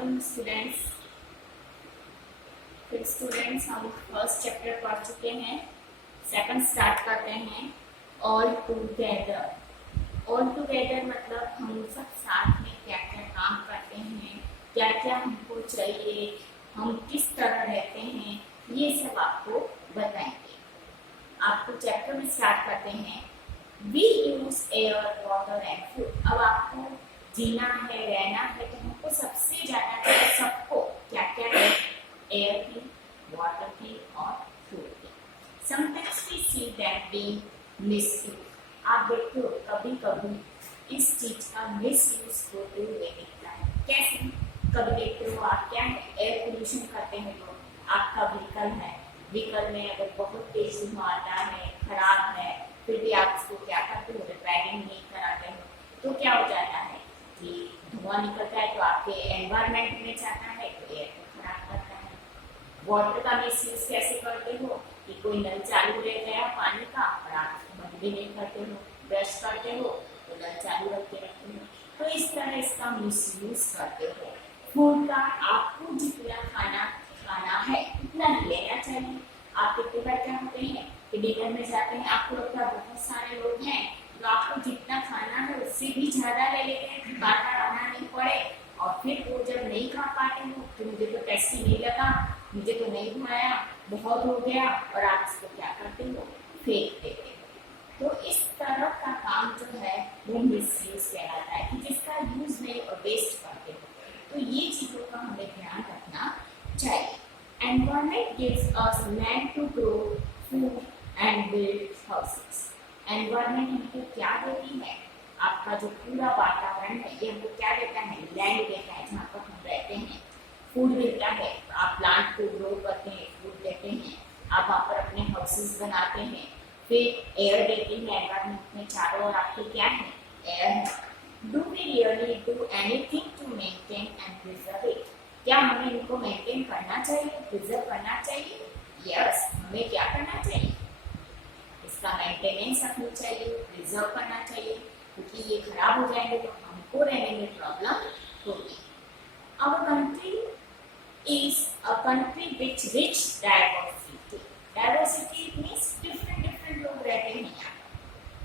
Afternoon students. फिर students हम first chapter पढ़ चुके हैं, सेकंड स्टार्ट करते हैं। All together. ऑल टुगेदर मतलब हम सब साथ में क्या क्या काम करते हैं, क्या क्या हमको चाहिए, हम किस तरह रहते हैं, ये सब आपको बताएंगे। आपको चैप्टर में स्टार्ट करते हैं। We use air, water and food. अब आपको जीना है, रहना है, तो हमको सबसे ज्यादा सबको क्या क्या है, एयर की, वाटर की और फूड की। Sometimes we see that we misuse. आप देखते हो कभी कभी इस चीज का मिसयूज होते हुए दिखता है। कैसे? कभी देखते हो आप क्या है, एयर पोल्यूशन करते हैं लोग। आपका व्हीकल है, व्हीकल में अगर बहुत तेज धुआं आता है, खराब है, फिर भी आप उसको क्या करते हो, रिपेयरिंग नहीं कराते हो, तो क्या हो जाता है कि धुआं निकलता है तो आपके एनवायरनमेंट में जाता है तो एयर को खराब करता है। वाटर का मिसयूज कैसे करते हो कि कोई नल चालू रह गया पानी का और आप बंद भी नहीं करते हो, ब्रश करते हो तो नल चालू रख के रखते हो, तो इस तरह इसका मिसयूज करते हो। फूड का आपको जितना खाना है उतना ही लेना चाहिए। आप कितने बार क्या होते हैं कि डिनर में जाते हैं, आपको लगता है बहुत सारे लोग हैं तो आपको जितना खाना है उससे भी ज्यादा ले लेते हैं, बार बार आना नहीं पड़े। और फिर वो जब नहीं खा पाते हो तो मुझे तो टेस्टी नहीं लगा, मुझे तो नहीं बनाया, बहुत हो गया, और आप इसको क्या करते हो, फेंक देते हो। तो इस तरह का काम जो है वो मिसयूज कहलाता है कि जिसका यूज नहीं और वेस्ट करते हो। तो ये चीजों का हमें ध्यान रखना चाहिए। Environment gives us land to grow food and build houses. Environment हमको क्या देती है? आपका जो पूरा वातावरण है ये हमको क्या देता है? लैंड देता है जहाँ पर हम रहते हैं। फूड मिलता है, आप प्लांट को ग्रो करते हैं, फूड देते हैं, आप वहाँ पर अपने हाउसेस बनाते हैं। फिर एयर देते हैं, एनवायरमेंट में चारों ओर आपके क्या है, एयर है। Do we really do anything to maintain and preserve it? क्या हमें इनको मेंटेन करना चाहिए, प्रिजर्व करना चाहिए? यस, हमें क्या करना चाहिए, इसका मेंटेनेंस रखनी चाहिए, प्रिजर्व करना चाहिए, क्योंकि ये खराब हो जाएंगे तो हमको रहने में प्रॉब्लम होगी। Our country is a country which rich diversity. Diversity means different लोग रहते हैं यहाँ,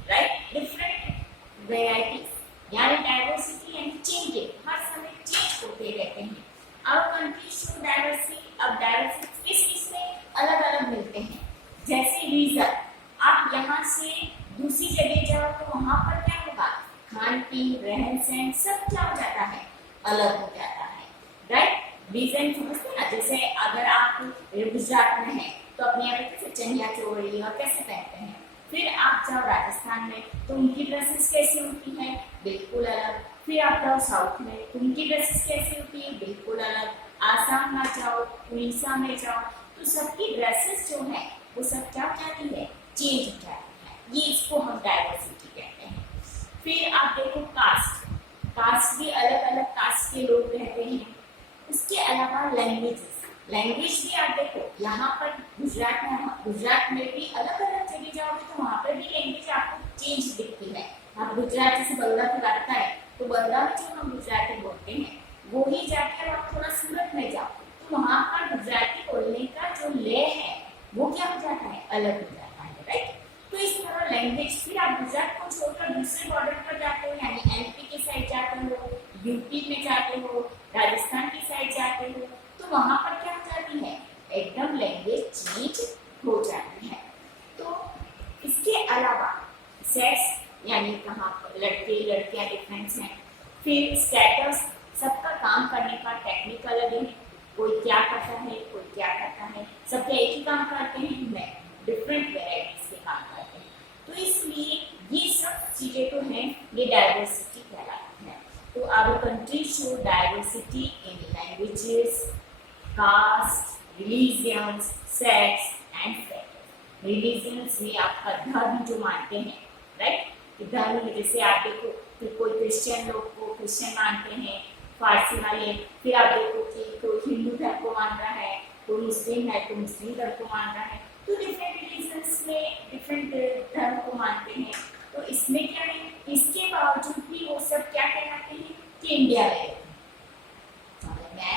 right? Different varieties. यानी डाइवर्सिटी एंड चेंजिंग, हर समय चेंज होते रहते हैं। Our country show diversity. अब डाइवर्सिटी किस किस में अलग अलग मिलते हैं, जैसे रीजन, आप यहाँ से दूसरी जगह जाओ तो वहाँ पर क्या होगा, खान पीन, रहन सहन सब क्या हो जाता है, अलग हो जाता है, राइट? रीजन समझते ना? जैसे अगर आप गुजरात में हैं तो अपने यहाँ पे कैसे चनिया चोली और कैसे पहनते हैं, फिर आप जाओ राजस्थान में तो उनकी ड्रेसेस कैसी होती हैं, बिल्कुल अलग। फिर आप जाओ साउथ में तो उनकी ड्रेसेस कैसी होती है, बिल्कुल अलग। आसाम में जाओ, उड़ीसा में जाओ, तो सबकी ड्रेसेस जो है वो सब क्या हो जाती है, चेंज हो जाती है। ये इसको हम डाइवर्सिटी कहते हैं। फिर आप देखो कास्ट, कास्ट भी अलग अलग कास्ट के लोग रहते हैं। उसके अलावा लैंग्वेजेस, लैंग्वेज भी आप देखो, यहाँ पर गुजरात में भी अलग अलग जगह जाओगे तो वहाँ पर भी लैंग्वेज आपको चेंज दिखती है। आप गुजरात जैसे बंगला की बात है तो बंगला में जो हम गुजराती बोलते हैं वो ही जाकर आप थोड़ा सूरत में जाओ तो वहाँ पर गुजराती बोलने का जो लय है वो क्या हो जाता है, अलग हो जाता है, राइट? तो इस तरह लैंग्वेज। फिर आप गुजरात को छोड़कर दूसरे बॉर्डर पर जाते हो, यानी एमपी के साइड जाते हो, यूपी में जाते हो, राजस्थान की साइड जाते हो, तो वहां पर क्या हो जाती है, एकदम लैंग्वेज चेंज हो जाती है। तो इसके अलावा सेक्स, यानी कहाँ पर लड़के लड़कियां डिफरेंस हैं। फिर स्टेटस, सबका काम करने का टेक्निक अलग है, कोई क्या करता है, कोई क्या करता है, सब क्या एक ही काम करते हैं, नहीं, डिफरेंट वेराइटीज के काम करते हैं। तो इसलिए ये सब चीजें तो हैं, ये डाइवर्सिटी कहलाती है। तो our country show diversity in languages, caste, religions, sex and status. Religions में आपका धर्म जो मानते हैं, राइट? धर्म में जैसे आप देखो कि कोई क्रिश्चियन लोग को क्रिश्चियन मानते हैं, फारसी वाले। फिर आप देखो कि कोई हिंदू धर्म को मान रहा है, कोई मुस्लिम है तो मुस्लिम धर्म को मान रहा है। तो डिफरेंट रिलीजन्स में डिफरेंट धर्म को मानते हैं। तो इसमें क्या है, इसके बावजूद भी वो सब क्या कहलाते हैं कि इंडिया में। मैं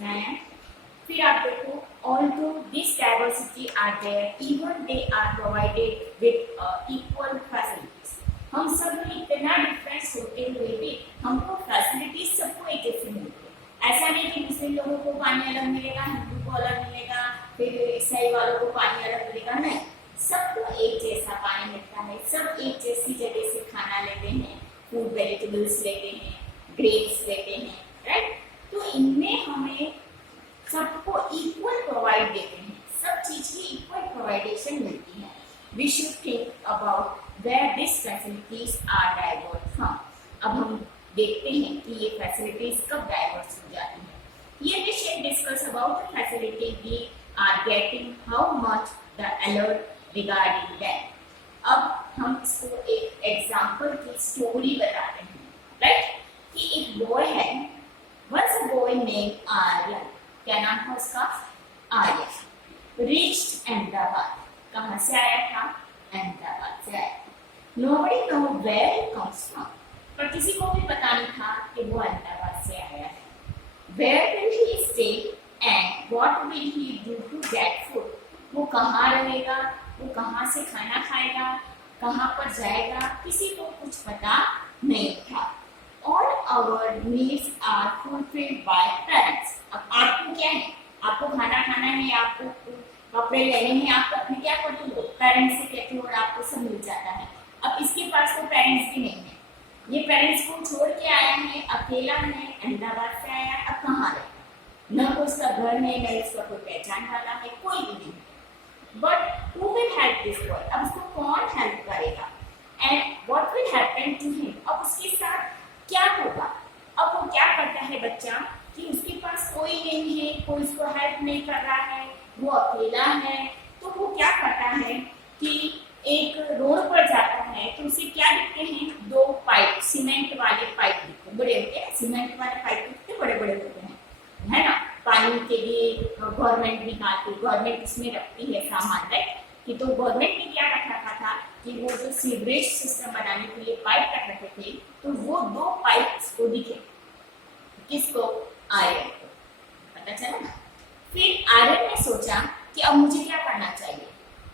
में आया। फिर आप देखो, although this diversity are there, even they are provided with equal facilities. हम सब में इतना डिफरेंस होते हुए भी हमको फैसिलिटीज सबको एक जैसे मिलती है। ऐसा नहीं कि मुस्लिम लोगों को पानी अलग मिलेगा, हिंदू को अलग मिलेगा, फिर ईसाई वालों को पानी अलग मिलेगा, नहीं, सबको एक जैसा पानी मिलता है। सब एक जैसी जगह से खाना लेते हैं, फूड वेजिटेबल्स लेते हैं, ग्रेप्स लेते हैं, राइट। तो इनमें हमें सबको इक्वल प्रोवाइड देते हैं, सब चीज की इक्वल प्रोवाइडेशन मिलती है। We should think about where this facilities are divert from. अब हम देखते हैं कि ये फैसिलिटीज कब डाइवर्स हो जाती है। Here we shall discuss about the facility we are getting, how much the alert regarding them. अब हम इसको एक एग्जाम्पल की स्टोरी बताते हैं, राइट। कि एक बॉय है, once a boy named Aryan, क्या नाम था उसका? आर्यन। reached अहमदाबाद, कहाँ से आया था? अहमदाबाद से आया। nobody know where he comes from, पर किसी को भी पता नहीं था कि वो अहमदाबाद से आया है। where will he stay and what will he do to get food, वो कहाँ रहेगा, वो कहाँ से खाना खाएगा, कहाँ पर जाएगा, किसी को कुछ पता नहीं था। All our needs are fulfilled by parents. अब आपको क्या है? आपको खाना खाना है, आपको कपड़े लेने हैं, आप अपने क्या करते हो? पेरेंट्स से कहते हो और आपको सब मिल जाता है। अब इसके पास तो पेरेंट्स भी नहीं है, ये पेरेंट्स को छोड़ के आया है, अकेला है, अहमदाबाद से आया, अब कहाँ रहेगा? न कोई उसका घर है, न इसका कोई पहचान वाला है, कोई भी नहीं। But who will help this boy? अब उसको कौन हेल्प करेगा? And what will happen to him? अब उसके साथ क्या होगा? अब वो क्या करता है बच्चा कि उसके पास कोई नहीं है, कोई उसको हेल्प नहीं कर रहा है, वो अकेला है, तो वो क्या करता है कि एक रोड पर जाता है, तो उसे क्या दिखते हैं? दो पाइप, सीमेंट वाले पाइप दिखते हैं, बड़े होते हैं, सीमेंट वाले पाइप दिखते बड़े बड़े होते हैं, है ना। पानी के लिए गवर्नमेंट निकालती, गवर्नमेंट इसमें रखती है सामान, राइट। कि तो गवर्नमेंट ने क्या रख रखा था कि वो जो सीवरेज सिस्टम बनाने के लिए पाइप रख रखे थे, तो वो दो पाइप को दिखे, किसको? आर्यन को, पता चला ना। फिर आर्यन ने सोचा कि अब मुझे क्या करना चाहिए,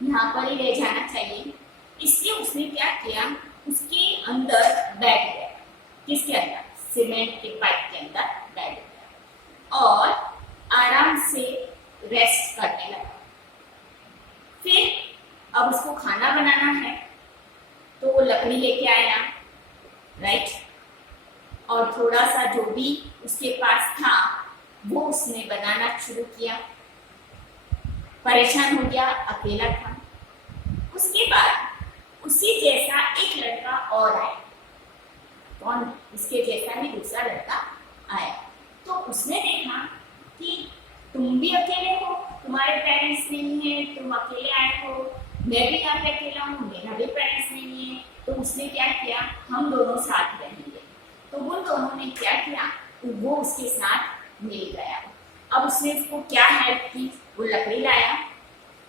यहाँ पर ही रह जाना चाहिए, इसलिए उसने क्या किया, उसके अंदर बैठ गया। किसके अंदर? सीमेंट के पाइप के अंदर बैठ गया और आराम से रेस्ट करने लगा। फिर अब उसको खाना बनाना है, तो वो लकड़ी लेके आया, राइट। और थोड़ा सा जो भी उसके पास था वो उसने बनाना शुरू किया। परेशान हो गया, अकेला था। उसके बाद उसी जैसा एक लड़का और आया। कौन? उसके जैसा ही दूसरा लड़का आया। तो उसने देखा कि तुम भी अकेले हो, तुम्हारे पेरेंट्स नहीं है, तुम अकेले आए हो, मैं भी यहाँ पे अकेला हूँ, मेरा भी पेरेंट्स नहीं है। तो उसने क्या किया, हम दोनों साथ रहेंगे। तो उन दोनों ने क्या किया, तो वो उसके साथ मिल गया। अब उसने उसको क्या हेल्प की, वो लकड़ी लाया,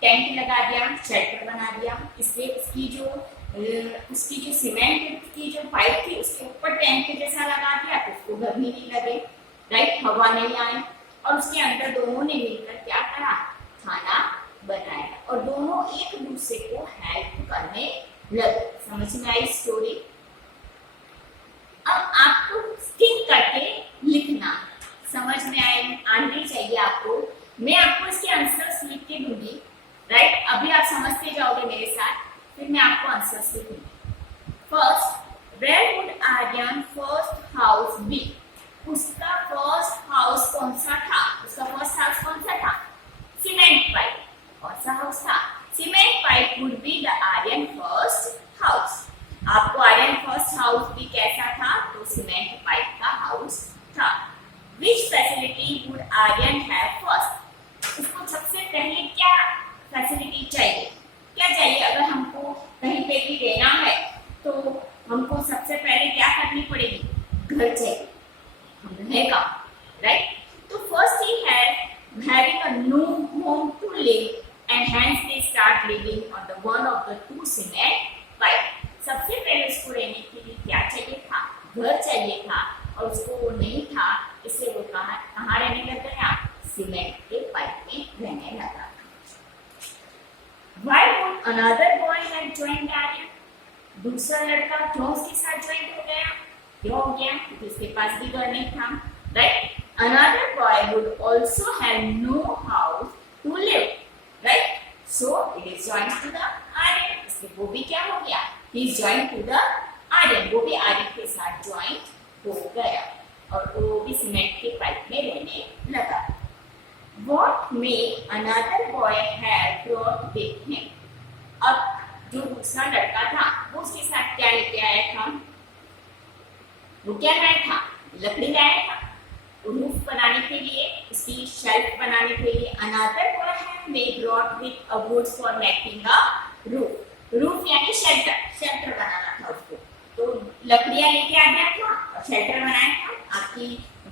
टेंट लगा दिया, शेल्टर बना दिया। इसलिए उसकी जो सीमेंट की जो पाइप थी उसके ऊपर टेंट जैसा लगा दिया, तो उसको गर्मी नहीं लगे, राइट, हवा नहीं आए। और उसके अंदर दोनों ने मिलकर क्या करा, खाना बनाया और दोनों एक दूसरे को हेल्प करने लगे। समझ में आई स्टोरी? अब आपको थिंक करके लिखना, समझ में आनी चाहिए आपको। मैं आपको इसके आंसर्स लिख के दूंगी, राइट। अभी आप समझते जाओगे मेरे साथ, फिर मैं आपको आंसर्स लिखूंगी। First, where would Aryan first house be? उसका फर्स्ट हाउस कौन सा था? उसका फर्स्ट हाउस कौन सा था? Cement pipe. कौन सा हाउस था? Cement pipe would be the Aryan first house. आपको आर्यन फर्स्ट हाउस भी कैसा था? तो सीमेंट पाइप का हाउस था। Which facility would Aryan have first? उसको सबसे पहले क्या फैसिलिटी चाहिए? क्या चाहिए? अगर हमको कहीं पे भी रहना है तो हमको सबसे पहले क्या करनी पड़ेगी? घर चाहिए, हम रहेगा, राइट। तो first he have having a new home to live and hence they start living on the one of the two cement pipe. सबसे पहले उसको रहने के लिए क्या चाहिए था? घर चाहिए था, और उसको वो नहीं था, इसलिए वो कहाँ रहने लग गया? लड़का क्यों उसके साथ ज्वाइन हो गया? क्यों हो गया? क्योंकि उसके पास भी घर नहीं था, right? Another boy would also have no house to live, right? So it is joined to the Aryan. इसलिए वो भी क्या हो गया? He is joined to the Aryan. वो भी आर्यन के साथ ज्वाइन हो गया और वो भी सीमेंट के पाइप में रहने लगा। What may another boy have brought with him? अब जो दूसरा लड़का था वो उसके साथ क्या लेके आया था? वो क्या लाया था? लकड़ी लाया था रूफ बनाने के लिए, उसकी शेल्फ बनाने के लिए। Another boy have may brought with a woods for making a roof. Roof यानी शेल्टर, शेल्टर बनाना था उसको, तो लकड़ियां लेके आ गया था और शेल्टर बनाया था। आपकी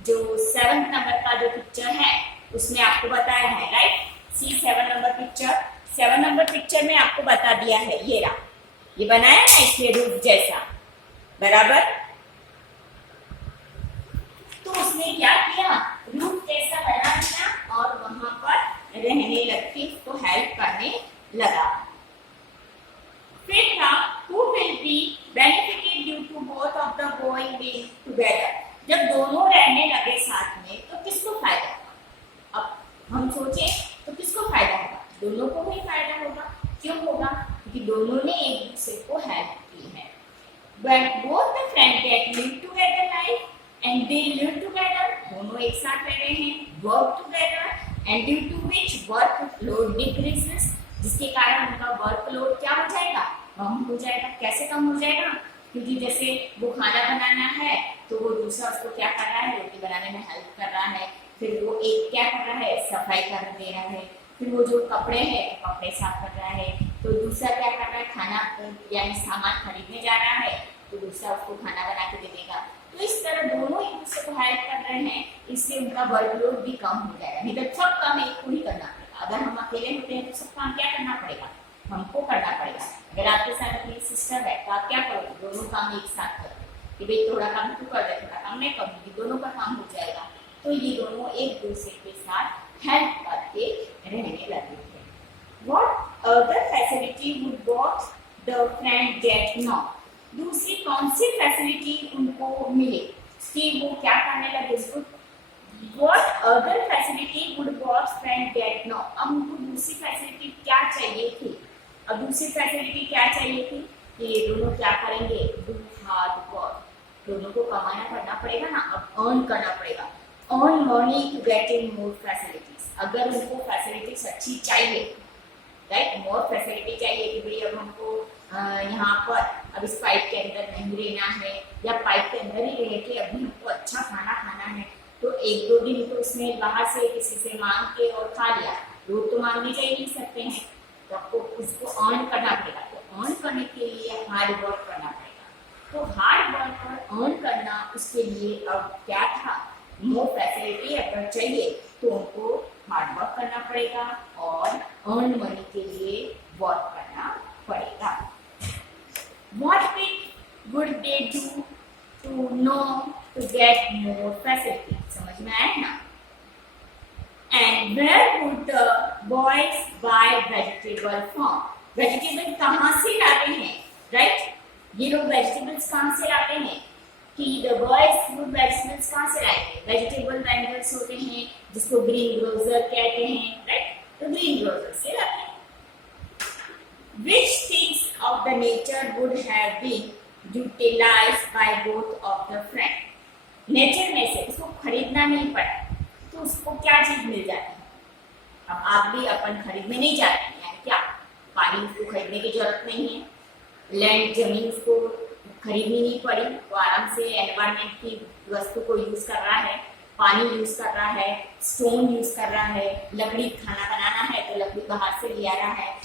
जो 7 नंबर का जो पिक्चर है उसमें आपको बताया है, राइट? सी 7 नंबर पिक्चर, 7 नंबर पिक्चर में आपको बता दिया है, ये रहा, ये बनाया ना इसके रूफ जैसा, बराबर। तो उसने क्या किया? रूफ जैसा बना दिया और वहां पर रहने लग के उसको हेल्प करने लगा। फिर था who will be benefited due to both of the boy being together। जब दोनों रहने लगे साथ में तो किसको फायदा होगा? अब हम सोचे तो किसको फायदा होगा? दोनों को ही फायदा होगा। क्यों होगा? क्योंकि दोनों ने एक दूसरे को हेल्प की है। When both the friends get live together life and they live together, दोनों एक साथ रह रहे हैं, work together, and due to which work load decreases, जिसके कारण उनका वर्क लोड क्या हो जाएगा? कम हो जाएगा। कैसे कम हो जाएगा? क्योंकि जैसे वो खाना बनाना है तो वो दूसरा उसको क्या कर रहा है? रोटी बनाने में हेल्प कर रहा है। फिर वो एक क्या कर रहा है? सफाई कर दे रहा है। फिर वो जो कपड़े हैं कपड़े साफ कर रहा है, तो दूसरा क्या कर रहा है? खाना यानी सामान खरीदने जा रहा है, तो दूसरा उसको खाना बना के दे देगा। तो इस तरह दोनों एक दूसरे को हेल्प कर रहे हैं, इससे उनका वर्कलोड भी कम हो जाएगा। नहीं तो सब काम एक को ही करना पड़ेगा। अगर हम अकेले होते हैं तो सब काम क्या करना पड़ेगा? हमको करना पड़ेगा। अगर आपके साथ अपनी सिस्टर है तो आप क्या करोगे? दोनों काम एक साथ करोगे कि भाई थोड़ा काम तू कर दे, थोड़ा काम मैं करूँगी, दोनों का काम हो जाएगा। तो ये दोनों एक दूसरे के साथ हेल्प करके रहने लगे थे। What other facility would both the friend get now? दूसरी कौन सी फैसिलिटी उनको मिले कि वो क्या करने लगे? उसको What other facility would both friend get now? अब उनको दूसरी फैसिलिटी क्या चाहिए थी? अब दूसरी फैसिलिटी क्या चाहिए थी कि ये दोनों क्या करेंगे? Do hard work। दोनों को कमाना करना पड़ेगा ना, अब अर्न करना पड़ेगा। Earn money to get in more facilities। अगर उनको फैसिलिटीज अच्छी चाहिए, राइट, मोर फैसिलिटी चाहिए कि भाई अब हमको यहाँ पर अब इस पाइप के अंदर नहीं रहना है या पाइप के अंदर ही रह के अभी हमको अच्छा खाना खाना है, तो 1-2 दिन तो उसमें बाहर से किसी से मांग के और खा लिया, रोज तो मांगने जा ही नहीं सकते हैं, तो आपको उसको अर्न करना पड़ेगा। तो अर्न करने के लिए हार्ड वर्क करना पड़ेगा। तो हार्ड वर्क और अर्न करना, उसके लिए अब क्या था? मोर फैसिलिटी अगर चाहिए तो उनको हार्ड वर्क करना पड़ेगा और अर्न मनी के लिए वर्क करना पड़ेगा। What would they do to know to get more facilities? समझ में आया ना? And where would the boys buy vegetable from? Vegetable कहाँ से लाते हैं, राइट? ये लोग वेजिटेबल्स कहाँ से लाते हैं कि the boys would vegetables कहाँ से लाएंगे? वेजिटेबल वेंडर्स होते हैं जिसको ग्रीन ग्रोसर कहते हैं, राइट? तो ग्रीन ग्रोसर से लाते हैं। Which things of the nature would have been utilized by both of the friends? Nature में से उसको खरीदना नहीं पड़ा तो उसको क्या चीज मिल जाती है? अब आप भी अपन खरीदने नहीं जाते हैं, यानी क्या पानी उसको खरीदने की जरूरत नहीं है, लैंड जमीन उसको खरीदनी नहीं पड़ी, वो आराम से एनवायरमेंट की वस्तु को यूज कर रहा है, पानी यूज कर रहा है, स्टोन यूज कर रहा है, लकड़ी खाना बनाना है तो लकड़ी बाहर से ले आ रहा है,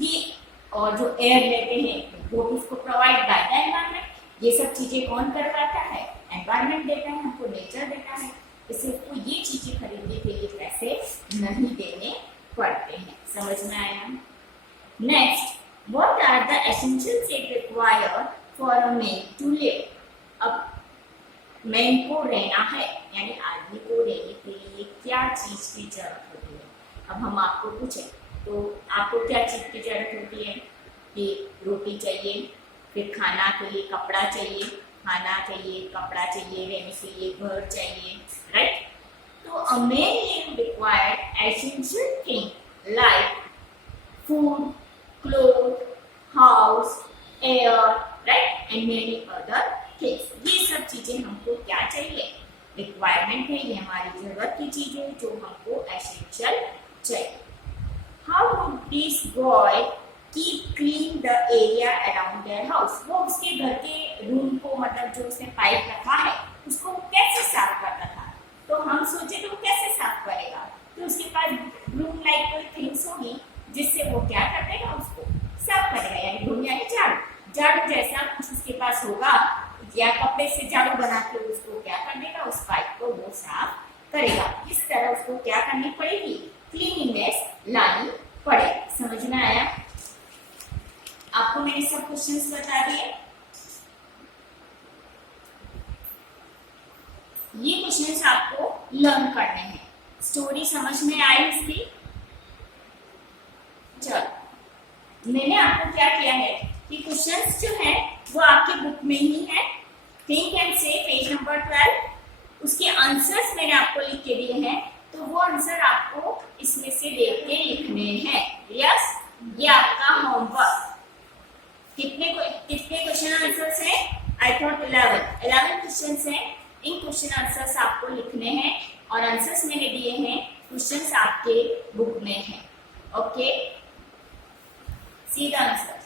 ये और जो एयर लेते हैं वो भी उसको प्रोवाइड बाय द एनवायरमेंट। ये सब चीजें कौन करवाता है? एनवायरमेंट देता है हमको, नेचर देता है। इससे उसको ये चीजें खरीदने के लिए पैसे नहीं देने पड़ते हैं। समझ में आया? Next, what are the essentials it require for a man to live? अब मैन को रहना है यानी आदमी को रहने के लिए क्या चीज की जरूरत होती है? अब हम आपको पूछें तो आपको क्या चीज की जरूरत होती है? कि रोटी चाहिए, फिर खाना के लिए कपड़ा चाहिए, खाना चाहिए, कपड़ा चाहिए, रहने के लिए घर चाहिए, राइट? तो a man live required essential things like food, clothes, house, air, right, and many other things. ये सब चीजें हमको क्या चाहिए? रिक्वायरमेंट है, ये हमारी जरूरत की चीजें जो हमको एसेंशियल चाहिए. How would this boy keep clean the area around their house? वो उसके घर के रूम को, मतलब जो उसने पाइप रखा है उसको कैसे साफ करता था? तो हम सोचे तो कैसे साफ करेगा? तो उसके पास ब्रूम लाइक कोई थिंग्स होगी जिससे वो क्या कर देगा, उसको साफ करेगा. यानी ब्रूम यानी झाड़ू, झाड़ू जैसा कुछ उसके पास होगा, या कपड़े से झाड़ू बना के उसको क्या कर देगा, उस पाइप को वो साफ करेगा. इस तरह उसको क्या करनी पड़ेगी, क्लीनिनेस लानी पड़ेगी. समझ में आया? आपको मैंने सब क्वेश्चंस बता दिए. ये क्वेश्चंस आपको लर्न करने हैं. स्टोरी समझ में आई इसकी? चलो, मैंने आपको क्या किया है कि क्वेश्चंस जो है वो आपके बुक में ही है. थिंक एंड से पेज नंबर 12, उसके आंसर्स मैंने आपको लिख के दिए हैं. तो वो आंसर आपको इसमें से देख के लिखने हैं. यस, ये आपका होमवर्क. कितने क्वेश्चन आंसर्स हैं? आई थॉट 11 क्वेश्चंस हैं. इन क्वेश्चन आंसर्स आपको लिखने हैं और आंसर्स मैंने दिए हैं, क्वेश्चंस आपके बुक में हैं. Okay, see the answer.